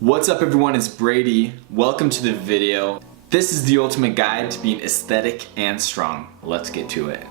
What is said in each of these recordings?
What's up everyone, it's Brady. Welcome to the video. This is the ultimate guide to being aesthetic and strong. Let's get to it.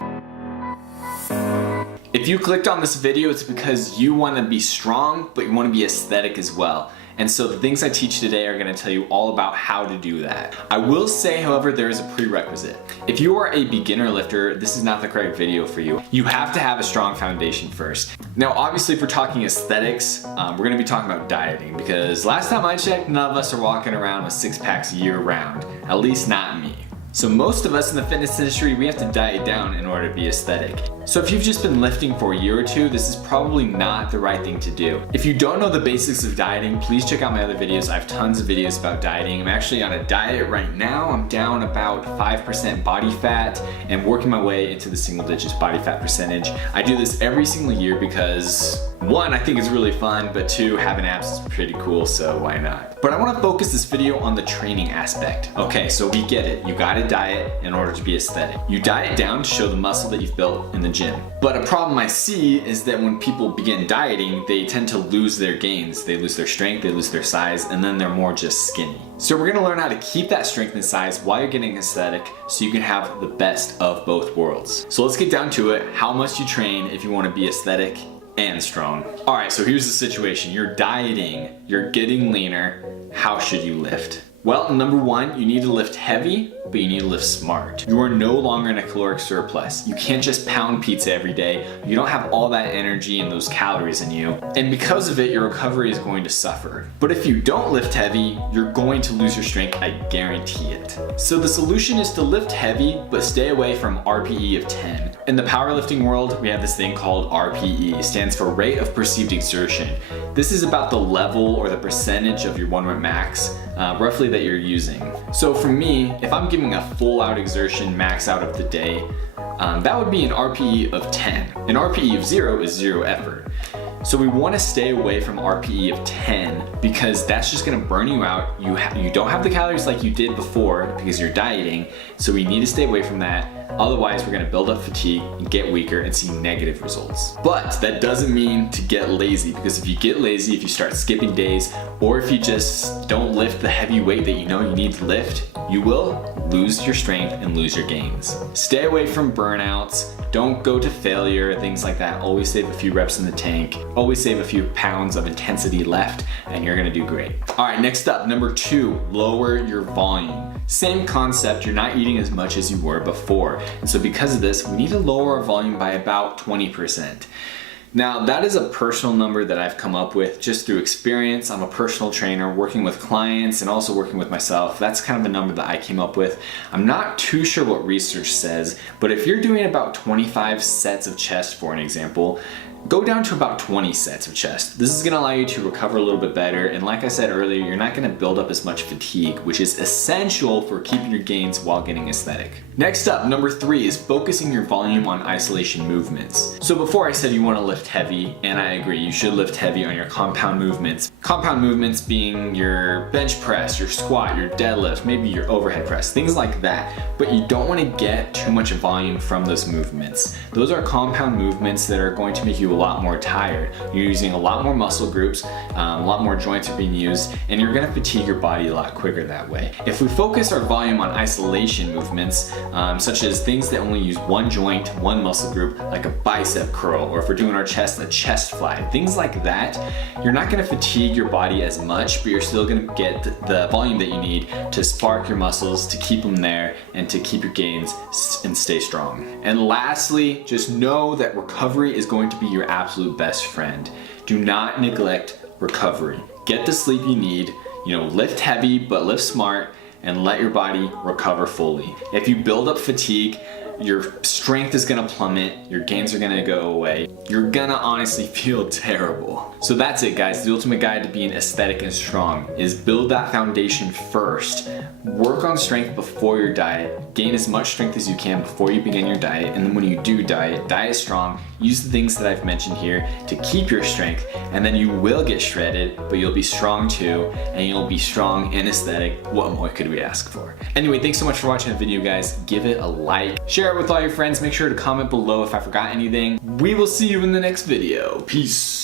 If you clicked on this video, it's because you want to be strong, but you want to be aesthetic as well. And so the things I teach today are going to tell you all about how to do that. I will say, however, there is a prerequisite. If you are a beginner lifter, this is not the correct video for you. You have to have a strong foundation first. Now, obviously, if we're talking aesthetics, we're going to be talking about dieting because last time I checked, none of us are walking around with six packs year round. At least not me. So most of us in the fitness industry, we have to diet down in order to be aesthetic. So if you've just been lifting for a year or two, this is probably not the right thing to do. If you don't know the basics of dieting, please check out my other videos. I have tons of videos about dieting. I'm actually on a diet right now. I'm down about 5% body fat and working my way into the single digits body fat percentage. I do this every single year because one, I think it's really fun, but two, having abs is pretty cool, so why not? But I want to focus this video on the training aspect. Okay, so we get it. You gotta diet in order to be aesthetic. You diet down to show the muscle that you've built in the gym. But a problem I see is that when people begin dieting, they tend to lose their gains. They lose their strength, they lose their size, and then they're more just skinny. So we're gonna learn how to keep that strength and size while you're getting aesthetic so you can have the best of both worlds. So let's get down to it. How much you train if you want to be aesthetic and strong. All right, so here's the situation. You're dieting, you're getting leaner. How should you lift? Well, number one, you need to lift heavy, but you need to lift smart. You are no longer in a caloric surplus. You can't just pound pizza every day. You don't have all that energy and those calories in you. And because of it, your recovery is going to suffer. But if you don't lift heavy, you're going to lose your strength, I guarantee it. So the solution is to lift heavy, but stay away from RPE of 10. In the powerlifting world, we have this thing called RPE. It stands for rate of perceived exertion. This is about the level or the percentage of your 1 rep max, roughly that you're using. So for me, if I'm giving a full out exertion max out of the day, that would be an RPE of 10. An RPE of 0 is 0 effort. So we want to stay away from RPE of 10 because that's just going to burn you out. You don't have the calories like you did before because you're dieting, so we need to stay away from that. Otherwise, we're going to build up fatigue and get weaker and see negative results. But that doesn't mean to get lazy, because if you get lazy, if you start skipping days, or if you just don't lift the heavy weight that you know you need to lift, you will lose your strength and lose your gains. Stay away from burnouts. Don't go to failure, things like that. Always save a few reps in the tank. Always save a few pounds of intensity left, and you're gonna do great. All right, next up, number two, lower your volume. Same concept, you're not eating as much as you were before. And so because of this, we need to lower our volume by about 20%. Now, that is a personal number that I've come up with just through experience. I'm a personal trainer working with clients and also working with myself. That's kind of a number that I came up with. I'm not too sure what research says, but if you're doing about 25 sets of chest, for an example, go down to about 20 sets of chest. This is gonna allow you to recover a little bit better, and like I said earlier, you're not gonna build up as much fatigue, which is essential for keeping your gains while getting aesthetic. Next up, number three is focusing your volume on isolation movements. So before I said you wanna lift heavy, and I agree, you should lift heavy on your compound movements. Compound movements being your bench press, your squat, your deadlift, maybe your overhead press, things like that. But you don't wanna get too much volume from those movements. Those are compound movements that are going to make you a lot more tired. You're using a lot more muscle groups, a lot more joints are being used, and you're gonna fatigue your body a lot quicker that way. If we focus our volume on isolation movements, such as things that only use one joint, one muscle group, like a bicep curl, or if we're doing our chest, a chest fly, things like that, you're not gonna fatigue your body as much, but you're still gonna get the volume that you need to spark your muscles, to keep them there, and to keep your gains and stay strong. And lastly, just know that recovery is going to be your absolute best friend. Do not neglect recovery. Get the sleep you need, lift heavy, but lift smart, and let your body recover fully. If you build up fatigue, your strength is gonna plummet, your gains are gonna go away. You're gonna honestly feel terrible. So that's it, guys. The ultimate guide to being aesthetic and strong is build that foundation first. Work on strength before your diet. Gain as much strength as you can before you begin your diet. And then when you do diet strong. Use the things that I've mentioned here to keep your strength. And then you will get shredded, but you'll be strong too. And you'll be strong and aesthetic. What more could we ask for? Anyway, thanks so much for watching the video, guys. Give it a like. Share it with all your friends. Make sure to comment below if I forgot anything. We will see you in the next video. Peace.